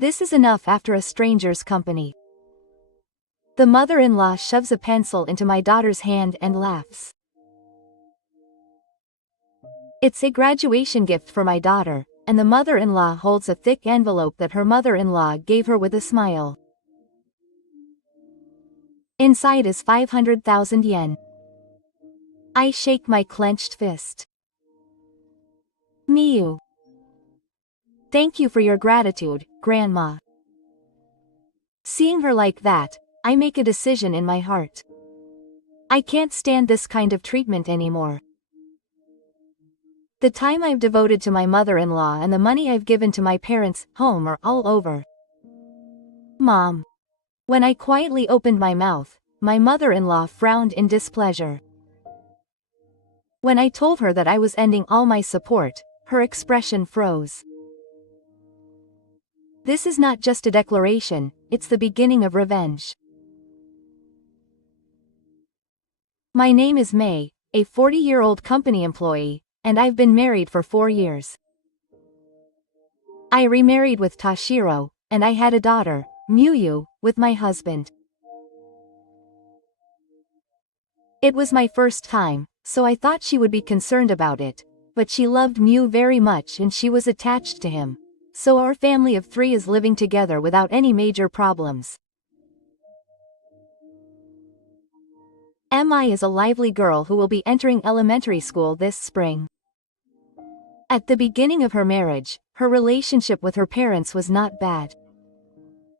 This is enough after a stranger's company. The mother-in-law shoves a pencil into my daughter's hand and laughs. It's a graduation gift for my daughter, and the mother-in-law holds a thick envelope that her mother-in-law gave her with a smile. Inside is 500,000 yen. I shake my clenched fist. Miyu. Thank you for your gratitude, Grandma. Seeing her like that, I make a decision in my heart. I can't stand this kind of treatment anymore. The time I've devoted to my mother-in-law and the money I've given to my parents' home are all over. Mom. When I quietly opened my mouth, my mother-in-law frowned in displeasure. When I told her that I was ending all my support, her expression froze. This is not just a declaration, it's the beginning of revenge. My name is May, a 40-year-old company employee, and I've been married for 4 years. I remarried with Tashiro, and I had a daughter, Miyu, with my husband. It was my first time, so I thought she would be concerned about it, but she loved Miyu very much and she was attached to him. So our family of 3 is living together without any major problems. Mi is a lively girl who will be entering elementary school this spring. At the beginning of her marriage, her relationship with her parents was not bad.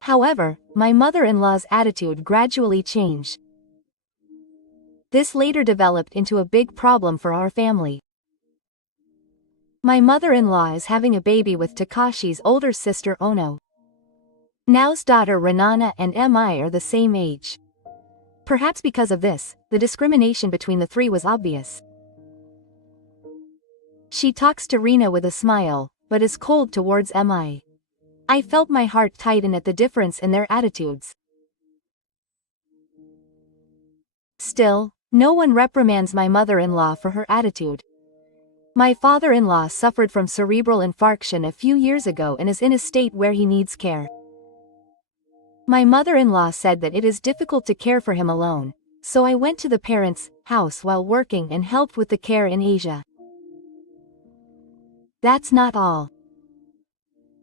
However, my mother-in-law's attitude gradually changed. This later developed into a big problem for our family. My mother-in-law is having a baby with Takashi's older sister Ono. Nao's daughter Renana and Mi are the same age. Perhaps because of this, the discrimination between the 3 was obvious. She talks to Rina with a smile, but is cold towards Mi. I felt my heart tighten at the difference in their attitudes. Still, no one reprimands my mother-in-law for her attitude. My father-in-law suffered from cerebral infarction a few years ago and is in a state where he needs care. My mother-in-law said that it is difficult to care for him alone, so I went to the parents' house while working and helped with the care in Asia. That's not all.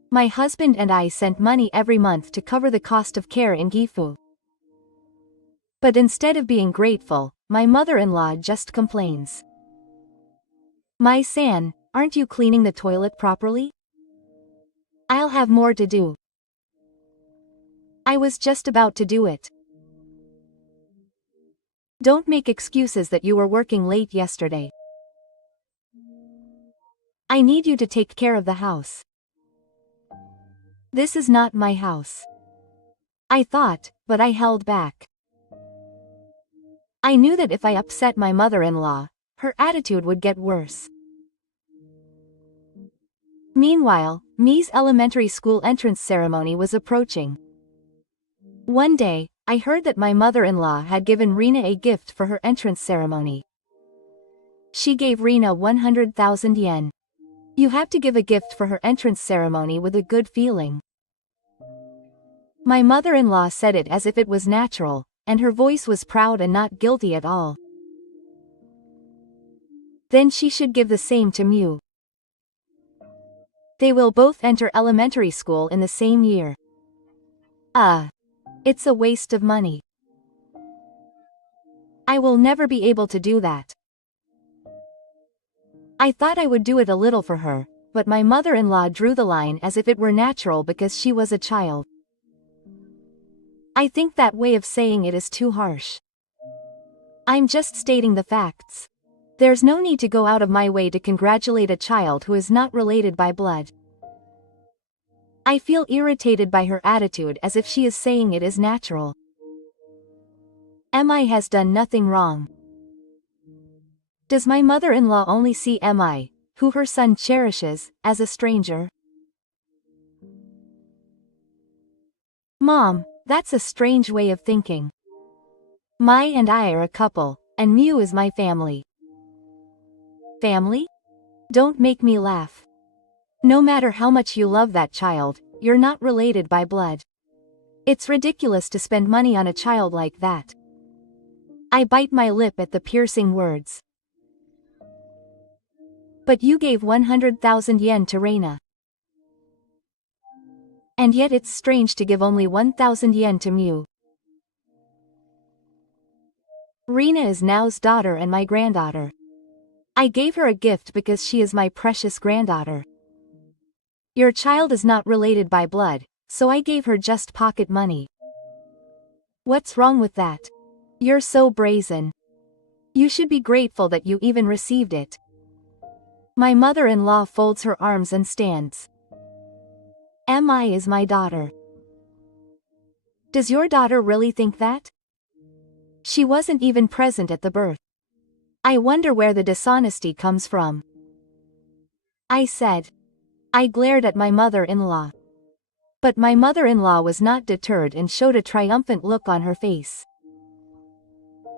My husband and I sent money every month to cover the cost of care in Gifu. But instead of being grateful, my mother-in-law just complains. My-san, aren't you cleaning the toilet properly? I'll have more to do. I was just about to do it. Don't make excuses that you were working late yesterday. I need you to take care of the house. This is not my house. I thought, but I held back. I knew that if I upset my mother-in-law, her attitude would get worse. Meanwhile, Mi's elementary school entrance ceremony was approaching. One day, I heard that my mother-in-law had given Rina a gift for her entrance ceremony. She gave Rina 100,000 yen. You have to give a gift for her entrance ceremony with a good feeling. My mother-in-law said it as if it was natural, and her voice was proud and not guilty at all. Then she should give the same to Miu. They will both enter elementary school in the same year. It's a waste of money. I will never be able to do that. I thought I would do it a little for her, but my mother-in-law drew the line as if it were natural because she was a child. I think that way of saying it is too harsh. I'm just stating the facts. There's no need to go out of my way to congratulate a child who is not related by blood. I feel irritated by her attitude as if she is saying it is natural. Mi has done nothing wrong. Does my mother-in-law only see Mi, who her son cherishes, as a stranger? Mom, that's a strange way of thinking. Mi and I are a couple, and Miu is my family. Family? Don't make me laugh. No matter how much you love that child, you're not related by blood. It's ridiculous to spend money on a child like that. I bite my lip at the piercing words. But you gave 100,000 yen to Reina. And yet it's strange to give only 1,000 yen to Mew. Reina is Nao's daughter and my granddaughter. I gave her a gift because she is my precious granddaughter. Your child is not related by blood, so I gave her just pocket money. What's wrong with that? You're so brazen. You should be grateful that you even received it. My mother-in-law folds her arms and stands. Mi is my daughter. Does your daughter really think that? She wasn't even present at the birth. I wonder where the dishonesty comes from. I said. I glared at my mother-in-law. But my mother-in-law was not deterred and showed a triumphant look on her face.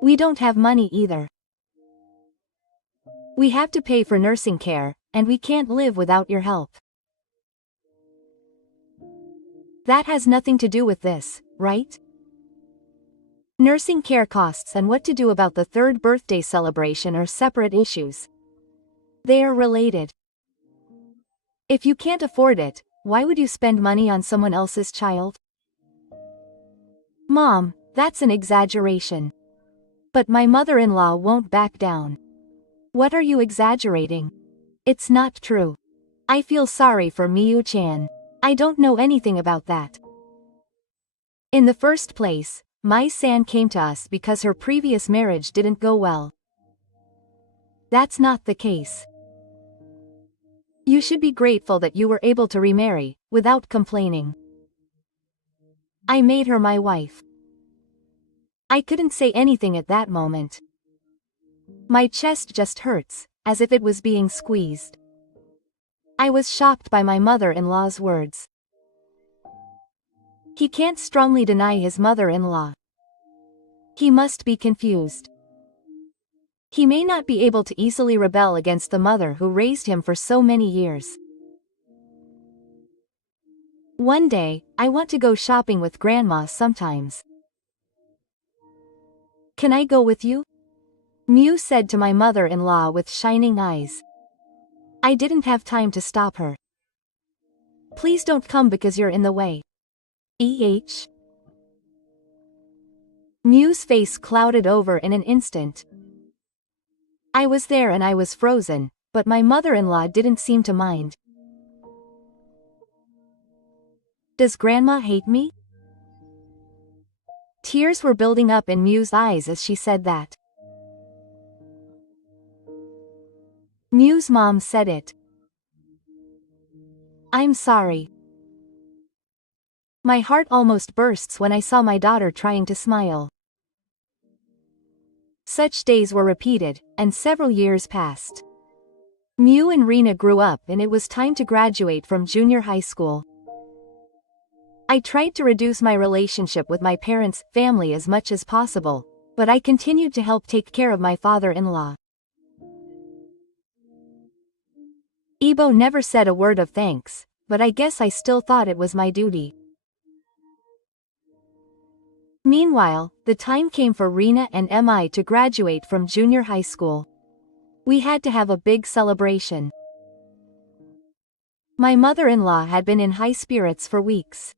We don't have money either. We have to pay for nursing care, and we can't live without your help. That has nothing to do with this, right? Nursing care costs and what to do about the third birthday celebration are separate issues. They are related. If you can't afford it, why would you spend money on someone else's child? Mom, that's an exaggeration. But my mother-in-law won't back down. What are you exaggerating? It's not true. I feel sorry for Miyu-chan. I don't know anything about that. In the first place, Mai-san came to us because her previous marriage didn't go well. That's not the case. You should be grateful that you were able to remarry, without complaining. I made her my wife. I couldn't say anything at that moment. My chest just hurts, as if it was being squeezed. I was shocked by my mother-in-law's words. He can't strongly deny his mother-in-law. He must be confused. He may not be able to easily rebel against the mother who raised him for so many years. One day, I want to go shopping with Grandma sometimes. Can I go with you? Mew said to my mother-in-law with shining eyes. I didn't have time to stop her. Please don't come because you're in the way. Mew's face clouded over in an instant. I was there and I was frozen, but my mother-in-law didn't seem to mind. Does Grandma hate me? Tears were building up in Mew's eyes as she said that. Mew's mom said it. I'm sorry. My heart almost bursts when I saw my daughter trying to smile. Such days were repeated, and several years passed. Mew and Reina grew up and it was time to graduate from junior high school. I tried to reduce my relationship with my parents' family as much as possible, but I continued to help take care of my father-in-law. Ibo never said a word of thanks, but I guess I still thought it was my duty. Meanwhile, the time came for Reina and Mi to graduate from junior high school. We had to have a big celebration. My mother-in-law had been in high spirits for weeks.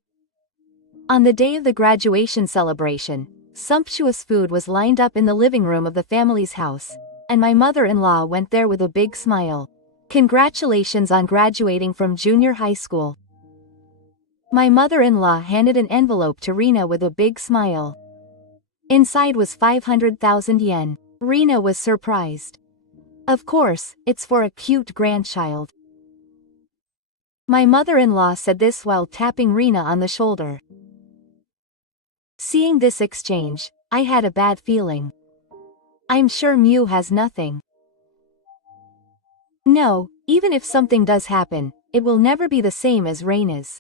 On the day of the graduation celebration, sumptuous food was lined up in the living room of the family's house, and my mother-in-law went there with a big smile. Congratulations on graduating from junior high school. My mother-in-law handed an envelope to Reina with a big smile. Inside was 500,000 yen. Reina was surprised. Of course, it's for a cute grandchild. My mother-in-law said this while tapping Reina on the shoulder. Seeing this exchange, I had a bad feeling. I'm sure Mew has nothing. No, even if something does happen, it will never be the same as Reina's.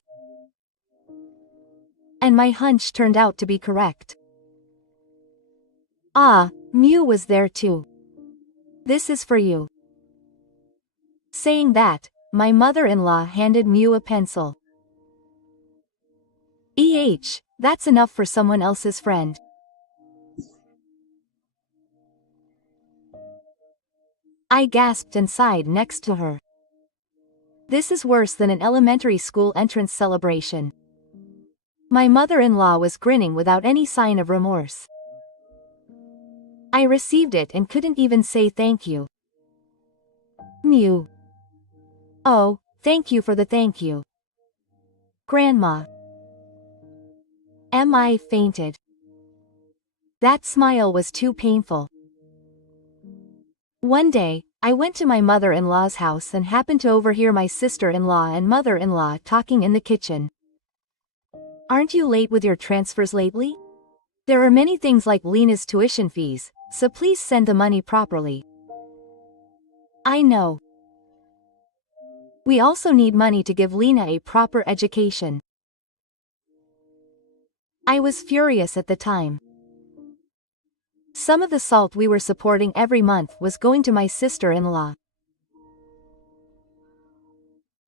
And my hunch turned out to be correct. Ah, Mew was there too. This is for you. Saying that, my mother-in-law handed Mew a pencil. That's enough for someone else's friend. I gasped and sighed next to her. This is worse than an elementary school entrance celebration. My mother-in-law was grinning without any sign of remorse. I received it and couldn't even say thank you. Mew. Oh, thank you for the thank you. Grandma. I fainted. That smile was too painful. One day, I went to my mother-in-law's house and happened to overhear my sister-in-law and mother-in-law talking in the kitchen. Aren't you late with your transfers lately? There are many things like Lena's tuition fees, so please send the money properly. I know. We also need money to give Lena a proper education. I was furious at the time. Some of the salt we were supporting every month was going to my sister-in-law.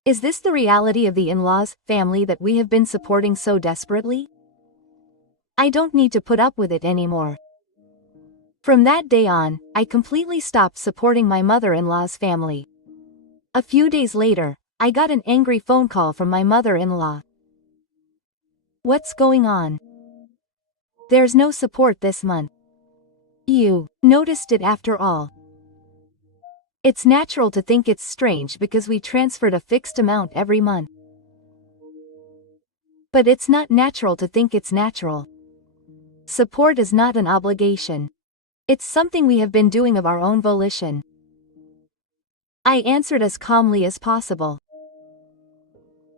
Is this the reality of the in-laws family that we have been supporting so desperately? I don't need to put up with it anymore. From that day on, I completely stopped supporting my mother-in-law's family. A few days later, I got an angry phone call from my mother-in-law. What's going on? There's no support this month. You noticed it after all. It's natural to think it's strange because we transferred a fixed amount every month. But it's not natural to think it's natural. Support is not an obligation. It's something we have been doing of our own volition. I answered as calmly as possible.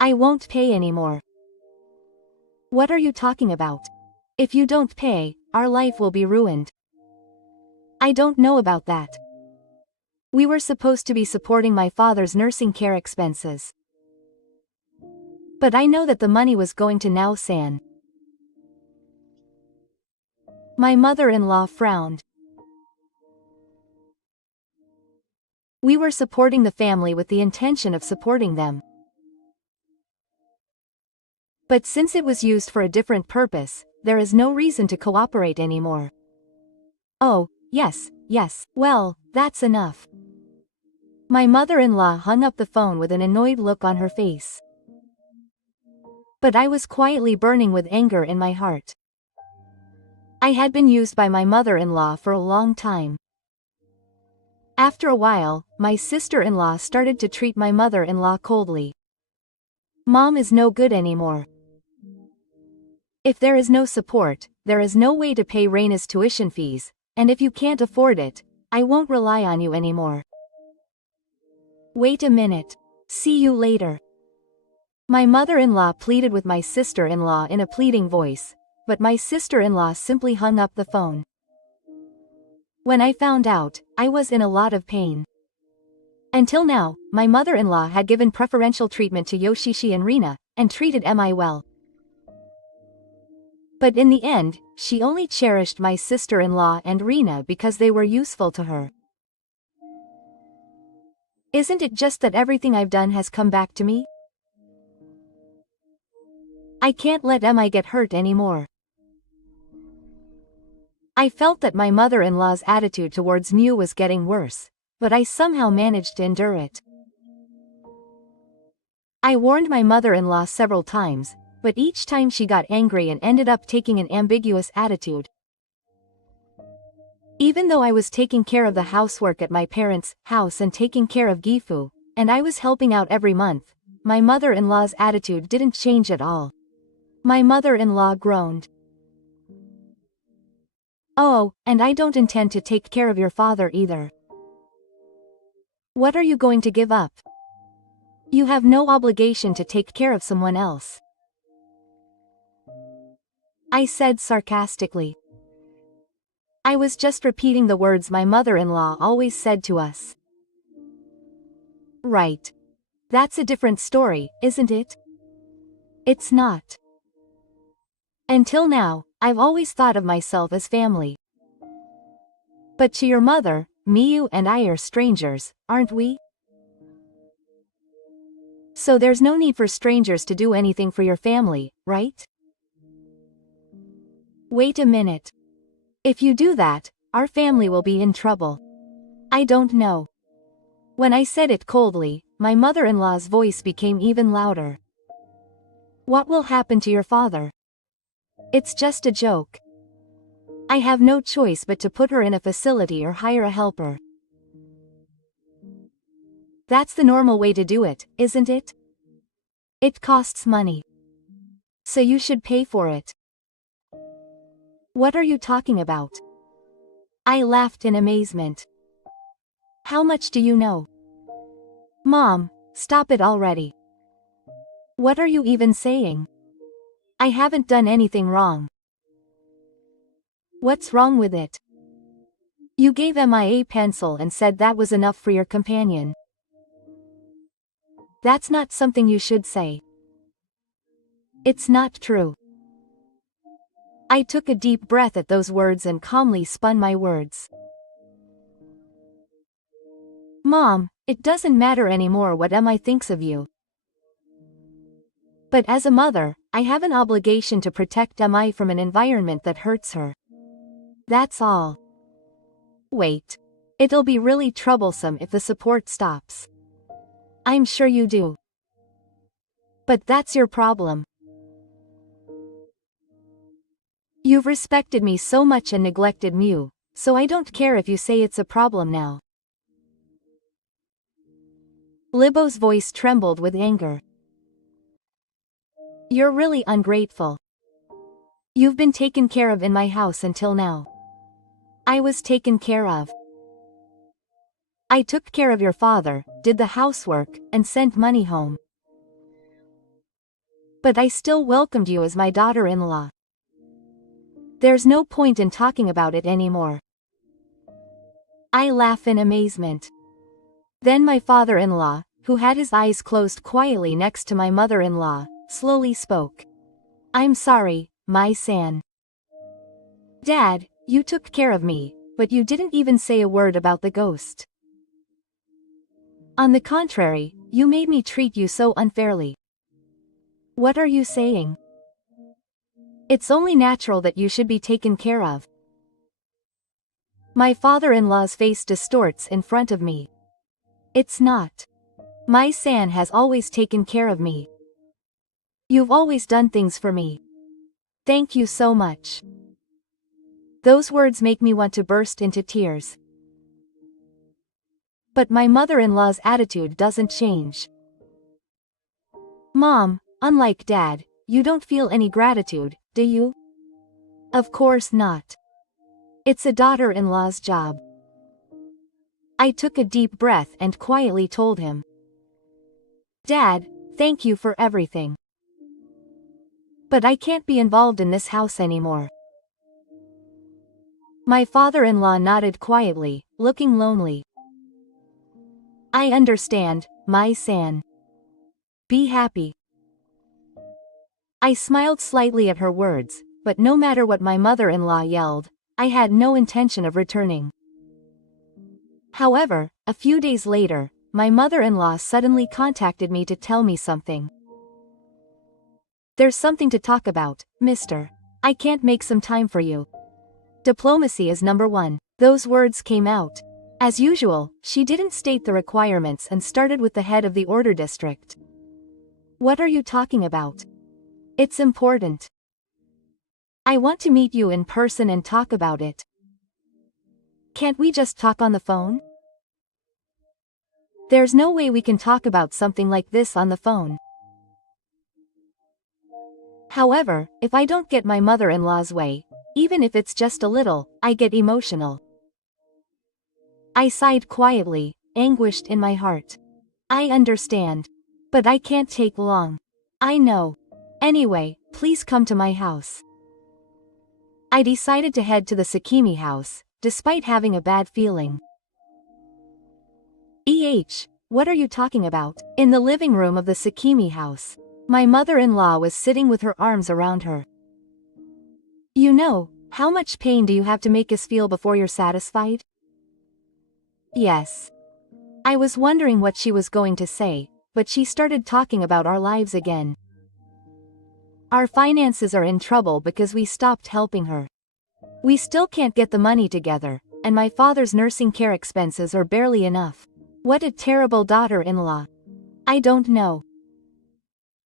I won't pay anymore. What are you talking about? If you don't pay, our life will be ruined. I don't know about that. We were supposed to be supporting my father's nursing care expenses. But I know that the money was going to Nao-san. My mother-in-law frowned. We were supporting the family with the intention of supporting them. But since it was used for a different purpose, there is no reason to cooperate anymore. Oh, yes, well, that's enough. My mother-in-law hung up the phone with an annoyed look on her face. But I was quietly burning with anger in my heart. I had been used by my mother-in-law for a long time. After a while, my sister-in-law started to treat my mother-in-law coldly. Mom is no good anymore. If there is no support, there is no way to pay Reina's tuition fees, and if you can't afford it, I won't rely on you anymore. Wait a minute. See you later. My mother-in-law pleaded with my sister-in-law in a pleading voice, but my sister-in-law simply hung up the phone. When I found out, I was in a lot of pain. Until now, my mother-in-law had given preferential treatment to Yoshishi and Rina, and treated Mi well. But in the end, she only cherished my sister-in-law and Rina because they were useful to her. Isn't it just that everything I've done has come back to me? I can't let Mi get hurt anymore. I felt that my mother-in-law's attitude towards Mew was getting worse, but I somehow managed to endure it. I warned my mother-in-law several times, but each time she got angry and ended up taking an ambiguous attitude. Even though I was taking care of the housework at my parents' house and taking care of Gifu, and I was helping out every month, my mother-in-law's attitude didn't change at all. My mother-in-law groaned. Oh, and I don't intend to take care of your father either. What are you going to give up? You have no obligation to take care of someone else. I said sarcastically. I was just repeating the words my mother-in-law always said to us. Right. That's a different story, isn't it? It's not. Until now, I've always thought of myself as family. But to your mother, Miyu and I are strangers, aren't we? So there's no need for strangers to do anything for your family, right? Wait a minute. If you do that, our family will be in trouble. I don't know. When I said it coldly, my mother-in-law's voice became even louder. What will happen to your father? It's just a joke. I have no choice but to put her in a facility or hire a helper. That's the normal way to do it, isn't it? It costs money. So you should pay for it. What are you talking about? I laughed in amazement. How much do you know? Mom, stop it already. What are you even saying? I haven't done anything wrong. What's wrong with it? You gave me a pencil and said that was enough for your companion. That's not something you should say. It's not true. I took a deep breath at those words and calmly spun my words. Mom, it doesn't matter anymore what Emma thinks of you. But as a mother, I have an obligation to protect Emma from an environment that hurts her. That's all. Wait. It'll be really troublesome if the support stops. I'm sure you do. But that's your problem. You've respected me so much and neglected me, so I don't care if you say it's a problem now. Libo's voice trembled with anger. You're really ungrateful. You've been taken care of in my house until now. I was taken care of. I took care of your father, did the housework, and sent money home. But I still welcomed you as my daughter-in-law. There's no point in talking about it anymore. I laugh in amazement. Then my father-in-law, who had his eyes closed quietly next to my mother-in-law, slowly spoke. I'm sorry, my son. Dad, you took care of me, but you didn't even say a word about the ghost. On the contrary, you made me treat you so unfairly. What are you saying? It's only natural that you should be taken care of. My father-in-law's face distorts in front of me. It's not. My son has always taken care of me. You've always done things for me. Thank you so much. Those words make me want to burst into tears. But my mother-in-law's attitude doesn't change. Mom, unlike Dad, you don't feel any gratitude, do you? Of course not. It's a daughter-in-law's job. I took a deep breath and quietly told him. Dad, thank you for everything. But I can't be involved in this house anymore. My father-in-law nodded quietly, looking lonely. I understand, my son. Be happy. I smiled slightly at her words, but no matter what my mother-in-law yelled, I had no intention of returning. However, a few days later, my mother-in-law suddenly contacted me to tell me something. There's something to talk about, mister. I can't make some time for you. Diplomacy is number one. Those words came out. As usual, she didn't state the requirements and started with the head of the order district. What are you talking about? It's important. I want to meet you in person and talk about it. Can't we just talk on the phone? There's no way we can talk about something like this on the phone. However, if I don't get my mother-in-law's way, even if it's just a little, I get emotional. I sighed quietly, anguished in my heart. I understand. But I can't take long. I know. Anyway, please come to my house. I decided to head to the Sakimi house, despite having a bad feeling. What are you talking about? In the living room of the Sakimi house, my mother-in-law was sitting with her arms around her. You know, how much pain do you have to make us feel before you're satisfied? Yes. I was wondering what she was going to say, but she started talking about our lives again. Our finances are in trouble because we stopped helping her. We still can't get the money together, and my father's nursing care expenses are barely enough. What a terrible daughter-in-law. I don't know.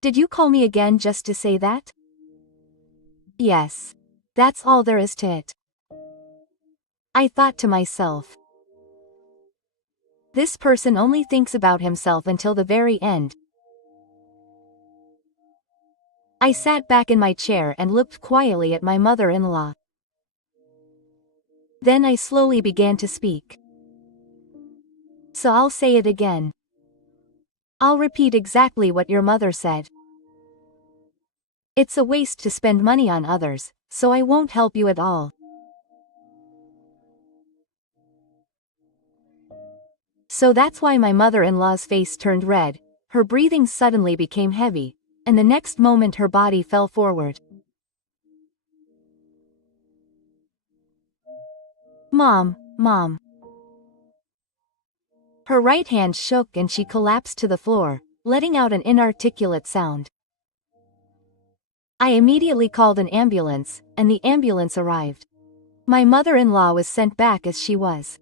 Did you call me again just to say that? Yes. That's all there is to it. I thought to myself. This person only thinks about himself until the very end. I sat back in my chair and looked quietly at my mother-in-law. Then I slowly began to speak. So I'll say it again. I'll repeat exactly what your mother said. It's a waste to spend money on others, so I won't help you at all. So that's why my mother-in-law's face turned red, her breathing suddenly became heavy, and the next moment her body fell forward. Mom. Her right hand shook and she collapsed to the floor, letting out an inarticulate sound. I immediately called an ambulance, and the ambulance arrived. My mother-in-law was sent back as she was.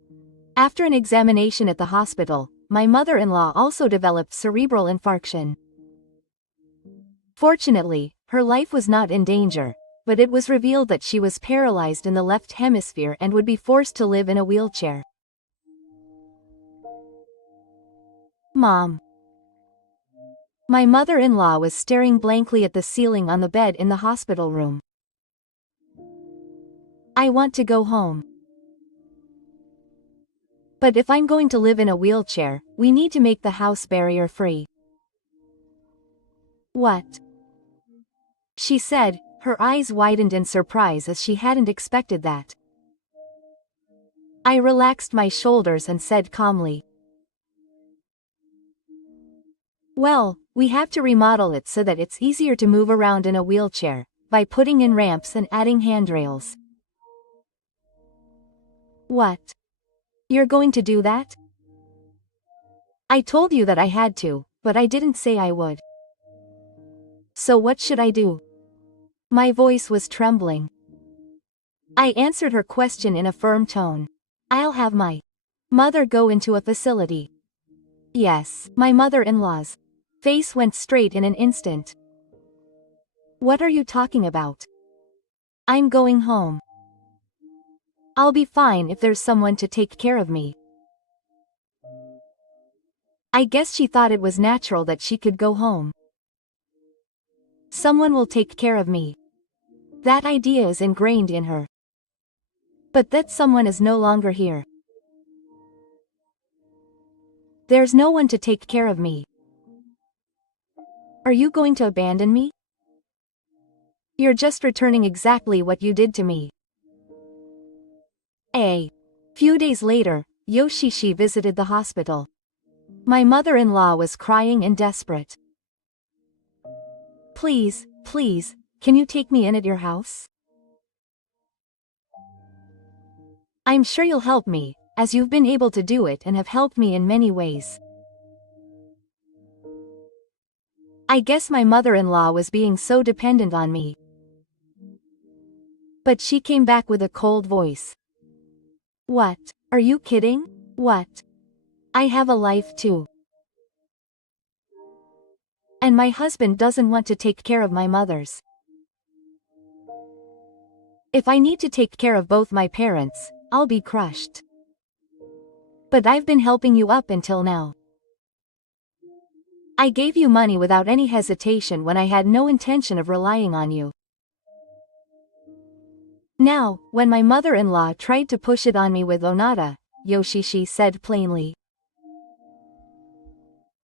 After an examination at the hospital, my mother-in-law also developed cerebral infarction. Fortunately, her life was not in danger, but it was revealed that she was paralyzed in the left hemisphere and would be forced to live in a wheelchair. Mom. My mother-in-law was staring blankly at the ceiling on the bed in the hospital room. I want to go home. But if I'm going to live in a wheelchair, we need to make the house barrier-free. What? She said, her eyes widened in surprise as she hadn't expected that. I relaxed my shoulders and said calmly. Well, we have to remodel it so that it's easier to move around in a wheelchair, by putting in ramps and adding handrails. What? You're going to do that? I told you that I had to, but I didn't say I would. So what should I do? My voice was trembling. I answered her question in a firm tone. I'll have my mother go into a facility. Yes, my mother-in-law's face went straight in an instant. What are you talking about? I'm going home. I'll be fine if there's someone to take care of me. I guess she thought it was natural that she could go home. Someone will take care of me. That idea is ingrained in her. But that someone is no longer here. There's no one to take care of me. Are you going to abandon me? You're just returning exactly what you did to me. A few days later, Yoshishi visited the hospital. My mother-in-law was crying and desperate. Please, can you take me in at your house? I'm sure you'll help me, as you've been able to do it and have helped me in many ways. I guess my mother-in-law was being so dependent on me. But she came back with a cold voice. What? Are you kidding? What? I have a life too. And my husband doesn't want to take care of my mother's. If I need to take care of both my parents, I'll be crushed. But I've been helping you up until now. I gave you money without any hesitation when I had no intention of relying on you. Now, when my mother-in-law tried to push it on me with Onata, Yoshishi said plainly.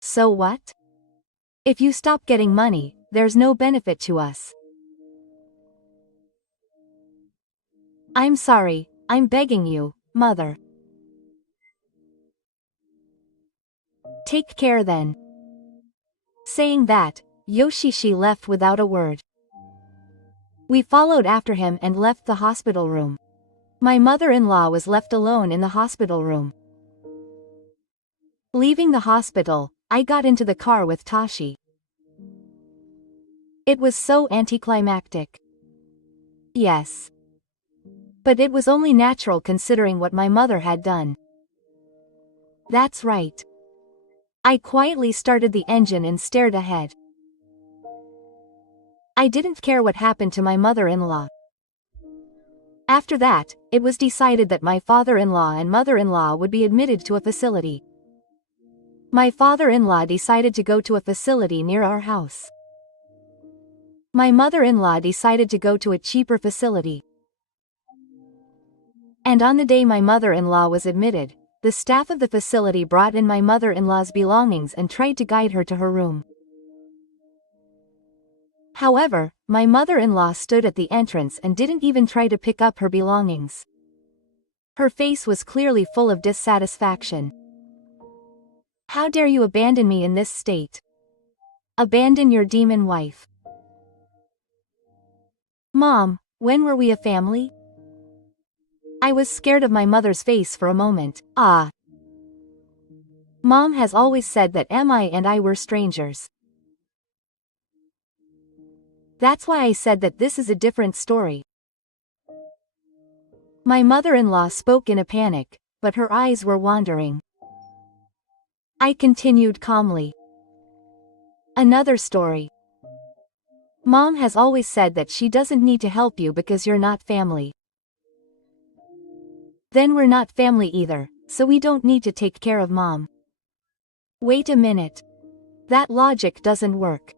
So what? If you stop getting money, there's no benefit to us. I'm sorry, I'm begging you, mother. Take care then. Saying that, Yoshishi left without a word. We followed after him and left the hospital room. My mother-in-law was left alone in the hospital room. Leaving the hospital, I got into the car with Tashi. It was so anticlimactic. Yes. But it was only natural considering what my mother had done. That's right. I quietly started the engine and stared ahead. I didn't care what happened to my mother-in-law. After that, it was decided that my father-in-law and mother-in-law would be admitted to a facility. My father-in-law decided to go to a facility near our house. My mother-in-law decided to go to a cheaper facility. And on the day my mother-in-law was admitted, the staff of the facility brought in my mother-in-law's belongings and tried to guide her to her room. However, my mother-in-law stood at the entrance and didn't even try to pick up her belongings. Her face was clearly full of dissatisfaction. How dare you abandon me in this state? Abandon your demon wife. Mom, when were we a family? I was scared of my mother's face for a moment. Mom has always said that Emma and I were strangers. That's why I said that this is a different story. My mother-in-law spoke in a panic, but her eyes were wandering. I continued calmly. Another story. Mom has always said that she doesn't need to help you because you're not family. Then we're not family either, so we don't need to take care of Mom. Wait a minute. That logic doesn't work.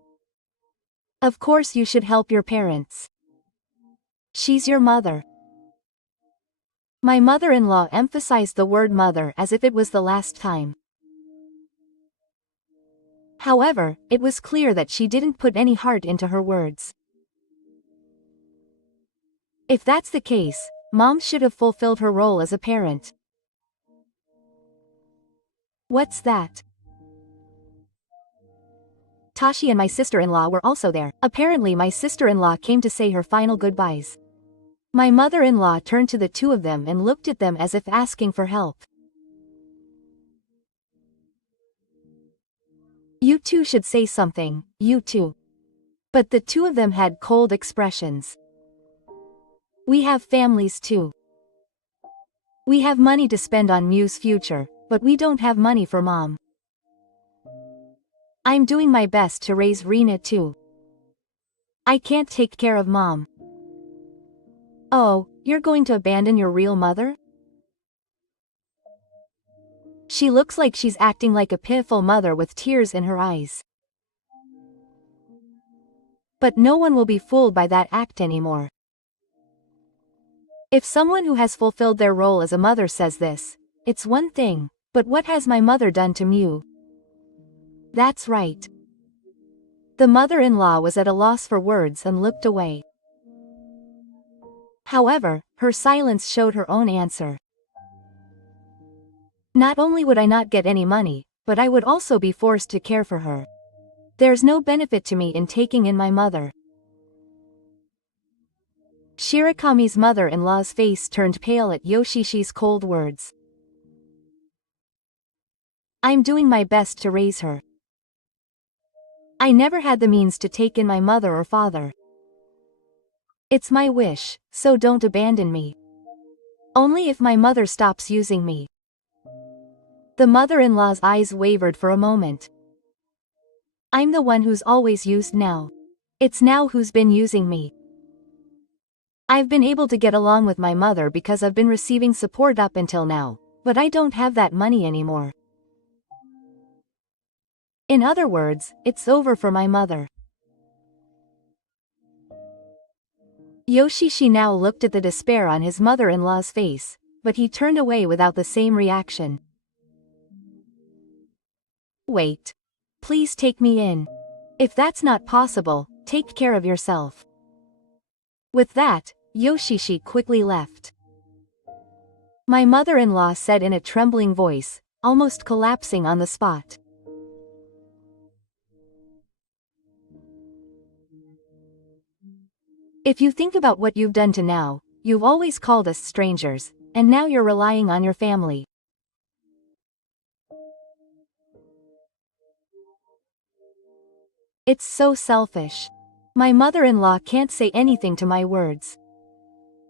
Of course you should help your parents. She's your mother. My mother-in-law emphasized the word mother as if it was the last time. However, it was clear that she didn't put any heart into her words. If that's the case, Mom should have fulfilled her role as a parent. What's that? Tashi and my sister-in-law were also there. Apparently my sister-in-law came to say her final goodbyes. My mother-in-law turned to the two of them and looked at them as if asking for help. You two should say something, you two. But the two of them had cold expressions. We have families too. We have money to spend on Mew's future, but we don't have money for Mom. I'm doing my best to raise Rena too. I can't take care of Mom. Oh, you're going to abandon your real mother? She looks like she's acting like a pitiful mother with tears in her eyes. But no one will be fooled by that act anymore. If someone who has fulfilled their role as a mother says this, it's one thing, but what has my mother done to Mew? That's right. The mother-in-law was at a loss for words and looked away. However, her silence showed her own answer. Not only would I not get any money, but I would also be forced to care for her. There's no benefit to me in taking in my mother. Shirakami's mother-in-law's face turned pale at Yoshishi's cold words. I'm doing my best to raise her. I never had the means to take in my mother or father. It's my wish, so don't abandon me. Only if my mother stops using me. The mother-in-law's eyes wavered for a moment. I'm the one who's always used now. It's now who's been using me. I've been able to get along with my mother because I've been receiving support up until now, but I don't have that money anymore. In other words, it's over for my mother. Yoshishi now looked at the despair on his mother-in-law's face, but he turned away without the same reaction. Wait. Please take me in. If that's not possible, take care of yourself. With that, Yoshishi quickly left. My mother-in-law said in a trembling voice, almost collapsing on the spot. If you think about what you've done to now, you've always called us strangers, and now you're relying on your family. It's so selfish. My mother-in-law can't say anything to my words.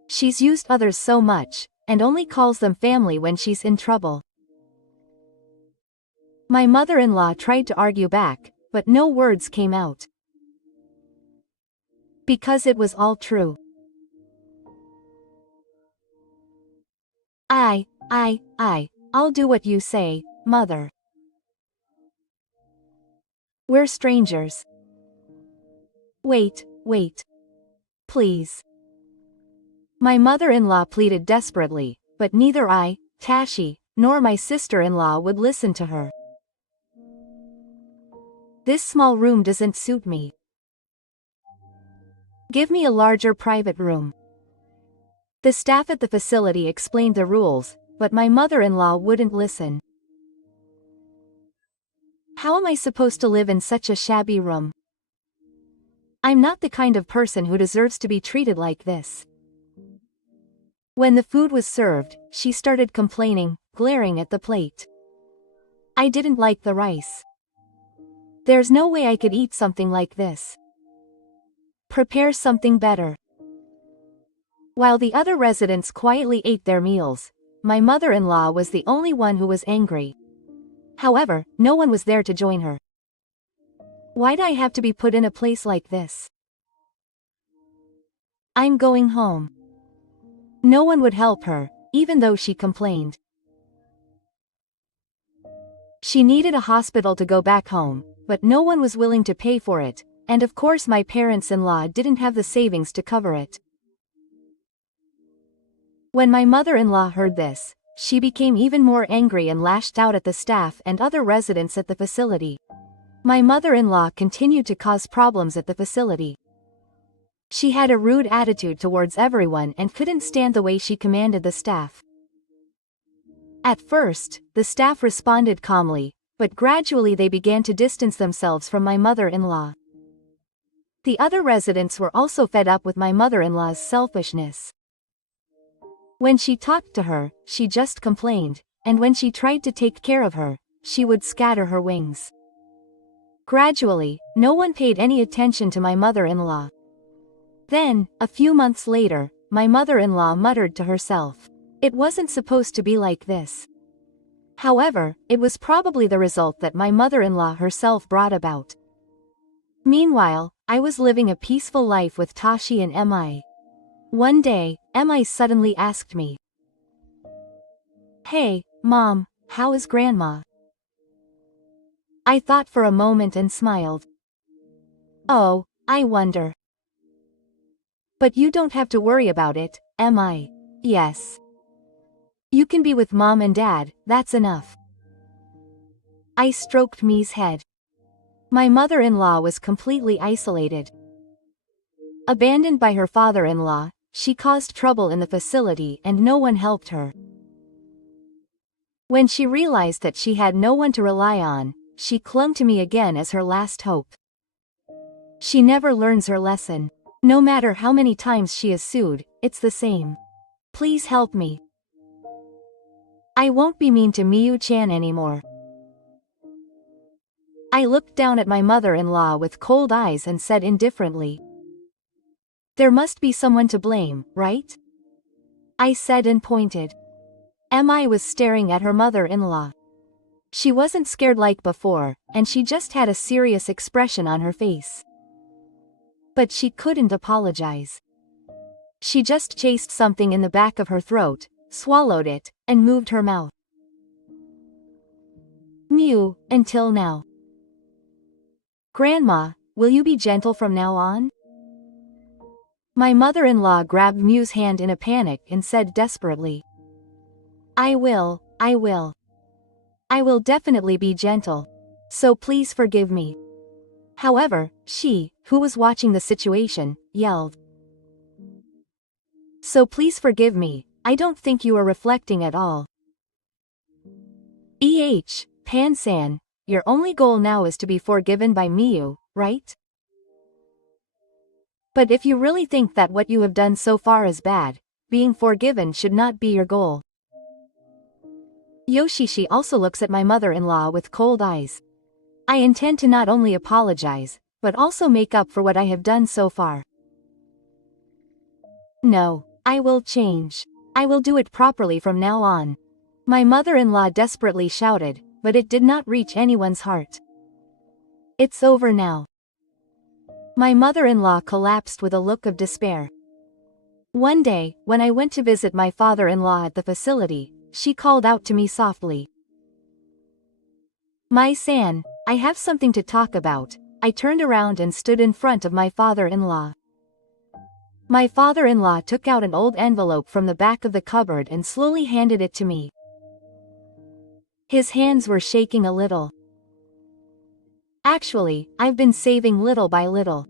She's used others so much, and only calls them family when she's in trouble. My mother-in-law tried to argue back, but no words came out. Because it was all true. I'll do what you say, mother. We're strangers. Wait. Please. My mother-in-law pleaded desperately, but neither I, Tashi, nor my sister-in-law would listen to her. This small room doesn't suit me. Give me a larger private room. The staff at the facility explained the rules, but my mother-in-law wouldn't listen. How am I supposed to live in such a shabby room? I'm not the kind of person who deserves to be treated like this. When the food was served, she started complaining, glaring at the plate. I didn't like the rice. There's no way I could eat something like this. Prepare something better. While the other residents quietly ate their meals, my mother-in-law was the only one who was angry. However, no one was there to join her. Why'd I have to be put in a place like this? I'm going home. No one would help her, even though she complained. She needed a hospital to go back home, but no one was willing to pay for it, and of course my parents-in-law didn't have the savings to cover it. When my mother-in-law heard this, she became even more angry and lashed out at the staff and other residents at the facility. My mother-in-law continued to cause problems at the facility. She had a rude attitude towards everyone and couldn't stand the way she commanded the staff. At first, the staff responded calmly, but gradually they began to distance themselves from my mother-in-law. The other residents were also fed up with my mother-in-law's selfishness. When she talked to her, she just complained, and when she tried to take care of her, she would scatter her wings. Gradually, no one paid any attention to my mother-in-law. Then, a few months later, my mother-in-law muttered to herself, "It wasn't supposed to be like this." However, it was probably the result that my mother-in-law herself brought about. Meanwhile, I was living a peaceful life with Tashi and Mi. One day, Mi suddenly asked me, "Hey, Mom, how is Grandma?" I thought for a moment and smiled. "Oh, I wonder. But you don't have to worry about it, Mi. Yes. You can be with Mom and Dad, that's enough." I stroked Mi's head. My mother-in-law was completely isolated. Abandoned by her father-in-law, she caused trouble in the facility and no one helped her. When she realized that she had no one to rely on, she clung to me again as her last hope. She never learns her lesson. No matter how many times she is sued, it's the same. Please help me. I won't be mean to Miyu-chan anymore. I looked down at my mother-in-law with cold eyes and said indifferently, "There must be someone to blame, right?" I said and pointed. Mi was staring at her mother-in-law. She wasn't scared like before, and she just had a serious expression on her face. But she couldn't apologize. She just chased something in the back of her throat, swallowed it, and moved her mouth. Mew, until now. Grandma, will you be gentle from now on? My mother-in-law grabbed Mew's hand in a panic and said desperately, I will definitely be gentle. So please forgive me." However, she, who was watching the situation, yelled, "So please forgive me, I don't think you are reflecting at all. Pan-san, your only goal now is to be forgiven by Miyu, right? But if you really think that what you have done so far is bad, being forgiven should not be your goal." Yoshishi also looks at my mother-in-law with cold eyes. I intend to not only apologize, but also make up for what I have done so far. No, I will change. I will do it properly from now on. My mother-in-law desperately shouted, but it did not reach anyone's heart. It's over now. My mother-in-law collapsed with a look of despair. One day, when I went to visit my father-in-law at the facility, she called out to me softly. "My san, I have something to talk about." I turned around and stood in front of my father-in-law. My father-in-law took out an old envelope from the back of the cupboard and slowly handed it to me. His hands were shaking a little. "Actually, I've been saving little by little.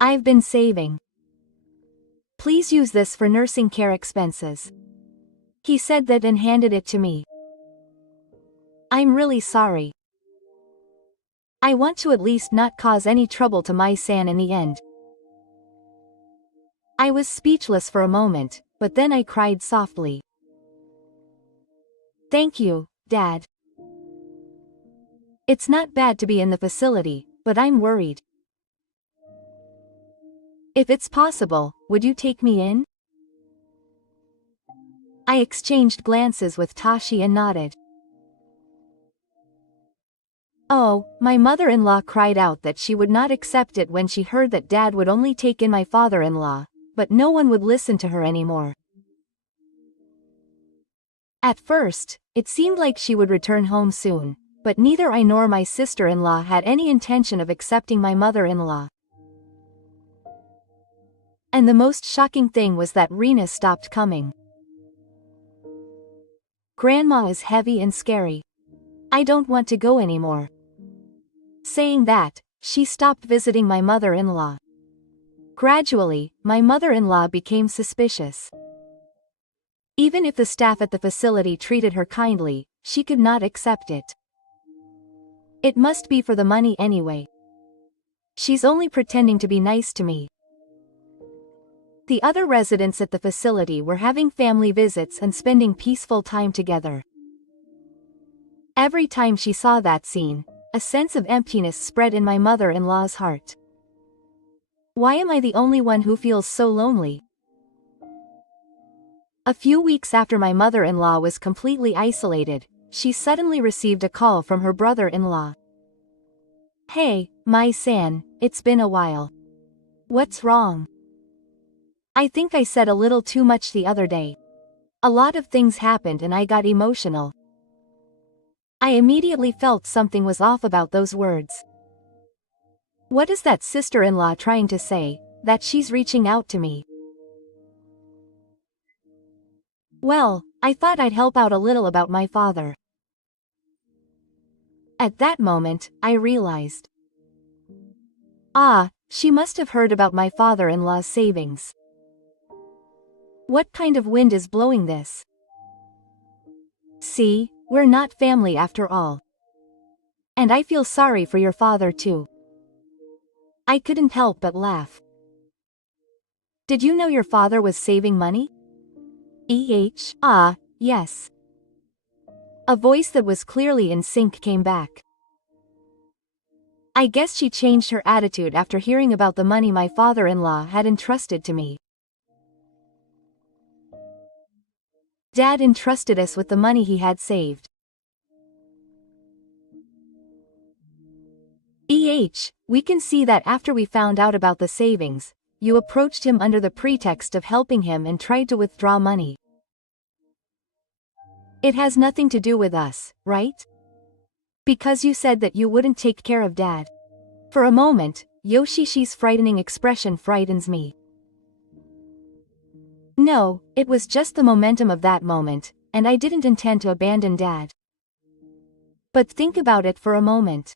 I've been saving. Please use this for nursing care expenses." He said that and handed it to me. "I'm really sorry. I want to at least not cause any trouble to my san in the end." I was speechless for a moment, but then I cried softly. "Thank you, Dad. It's not bad to be in the facility, but I'm worried. If it's possible, would you take me in?" I exchanged glances with Tashi and nodded. Oh, my mother-in-law cried out that she would not accept it when she heard that Dad would only take in my father-in-law, but no one would listen to her anymore. At first, it seemed like she would return home soon, but neither I nor my sister-in-law had any intention of accepting my mother-in-law. And the most shocking thing was that Rena stopped coming. "Grandma is heavy and scary. I don't want to go anymore." Saying that, she stopped visiting my mother-in-law. Gradually, my mother-in-law became suspicious. Even if the staff at the facility treated her kindly, she could not accept it. It must be for the money anyway. She's only pretending to be nice to me. The other residents at the facility were having family visits and spending peaceful time together. Every time she saw that scene, a sense of emptiness spread in my mother-in-law's heart. Why am I the only one who feels so lonely? A few weeks after my mother-in-law was completely isolated, she suddenly received a call from her brother-in-law. "Hey, my san, it's been a while. What's wrong? I think I said a little too much the other day. A lot of things happened and I got emotional." I immediately felt something was off about those words. What is that sister-in-law trying to say, that she's reaching out to me? Well, I thought I'd help out a little about my father. At that moment, I realized. She must have heard about my father-in-law's savings. What kind of wind is blowing this? See, we're not family after all. And I feel sorry for your father too. I couldn't help but laugh. Did you know your father was saving money? Yes. A voice that was clearly in sync came back. I guess she changed her attitude after hearing about the money my father-in-law had entrusted to me. Dad entrusted us with the money he had saved. We can see that after we found out about the savings, you approached him under the pretext of helping him and tried to withdraw money. It has nothing to do with us, right? Because you said that you wouldn't take care of Dad. For a moment, Yoshishi's frightening expression frightens me. No, it was just the momentum of that moment, and I didn't intend to abandon Dad. But think about it for a moment.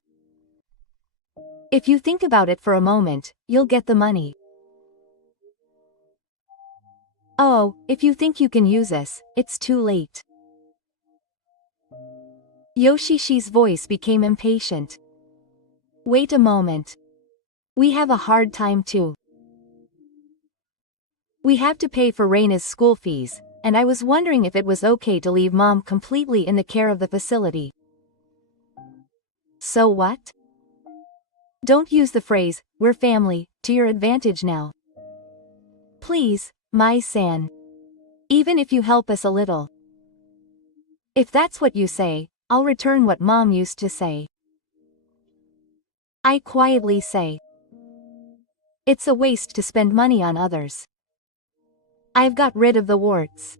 If you think about it for a moment, you'll get the money. Oh, if you think you can use us, it's too late. Yoshishi's voice became impatient. Wait a moment. We have a hard time too. We have to pay for Reina's school fees, and I was wondering if it was okay to leave Mom completely in the care of the facility. So what? Don't use the phrase, "we're family," to your advantage now. Please, my san. Even if you help us a little. If that's what you say, I'll return what Mom used to say. I quietly say. It's a waste to spend money on others. I've got rid of the warts.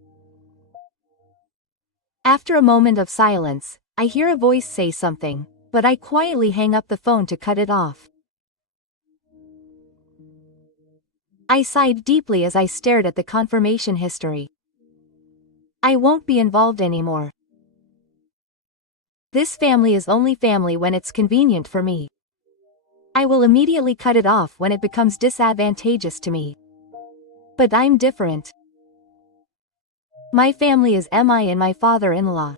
After a moment of silence, I hear a voice say something, but I quietly hang up the phone to cut it off. I sighed deeply as I stared at the confirmation history. I won't be involved anymore. This family is only family when it's convenient for me. I will immediately cut it off when it becomes disadvantageous to me. But I'm different. My family is MI and my father-in-law.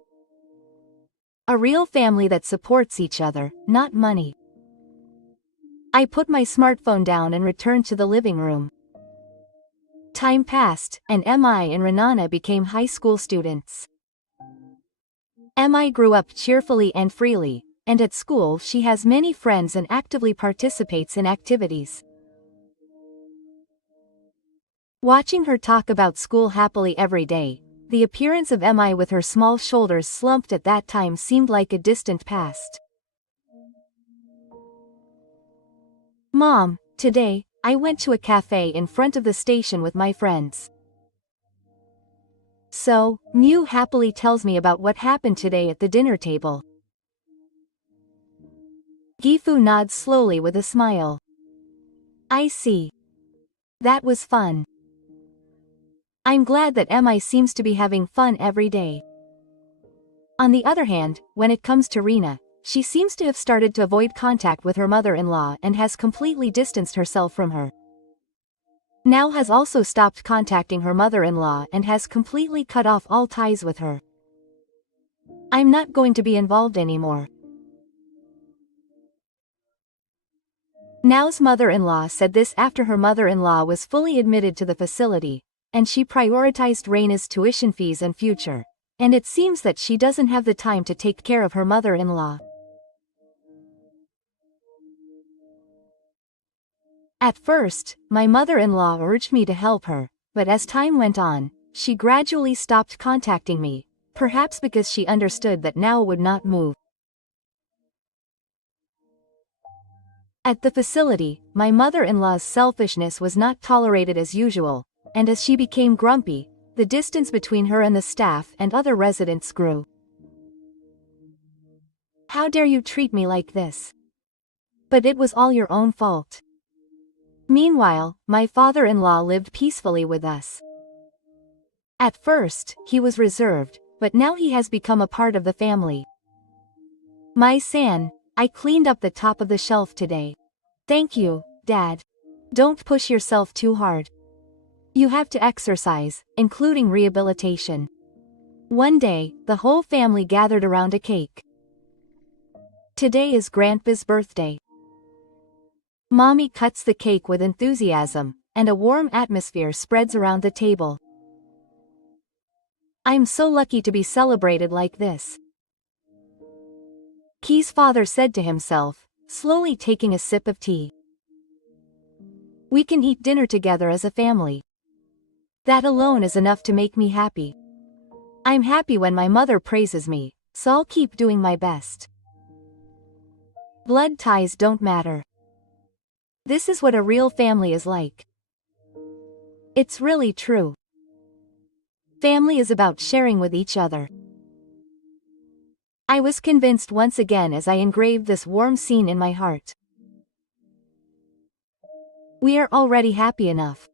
A real family that supports each other, not money. I put my smartphone down and returned to the living room. Time passed, and MI and Renana became high school students. MI grew up cheerfully and freely, and at school she has many friends and actively participates in activities. Watching her talk about school happily every day, the appearance of MI with her small shoulders slumped at that time seemed like a distant past. Mom, today, I went to a cafe in front of the station with my friends. So, Mew happily tells me about what happened today at the dinner table. Gifu nods slowly with a smile. I see. That was fun. I'm glad that MI seems to be having fun every day. On the other hand, when it comes to Rina, she seems to have started to avoid contact with her mother-in-law and has completely distanced herself from her. Now has also stopped contacting her mother-in-law and has completely cut off all ties with her. I'm not going to be involved anymore. Nao's mother-in-law said this after her mother-in-law was fully admitted to the facility, and she prioritized Reina's tuition fees and future, and it seems that she doesn't have the time to take care of her mother-in-law. At first, my mother-in-law urged me to help her, but as time went on, she gradually stopped contacting me, perhaps because she understood that Nao would not move. At the facility, my mother-in-law's selfishness was not tolerated as usual, and as she became grumpy, the distance between her and the staff and other residents grew. How dare you treat me like this? But it was all your own fault. Meanwhile, my father-in-law lived peacefully with us. At first, he was reserved, but now he has become a part of the family. My san, I cleaned up the top of the shelf today. Thank you, Dad. Don't push yourself too hard. You have to exercise, including rehabilitation. One day, the whole family gathered around a cake. Today is Grandpa's birthday. Mommy cuts the cake with enthusiasm, and a warm atmosphere spreads around the table. I'm so lucky to be celebrated like this. Key's father said to himself, slowly taking a sip of tea. We can eat dinner together as a family. That alone is enough to make me happy. I'm happy when my mother praises me, so I'll keep doing my best. Blood ties don't matter. This is what a real family is like. It's really true. Family is about sharing with each other. I was convinced once again as I engraved this warm scene in my heart. We are already happy enough.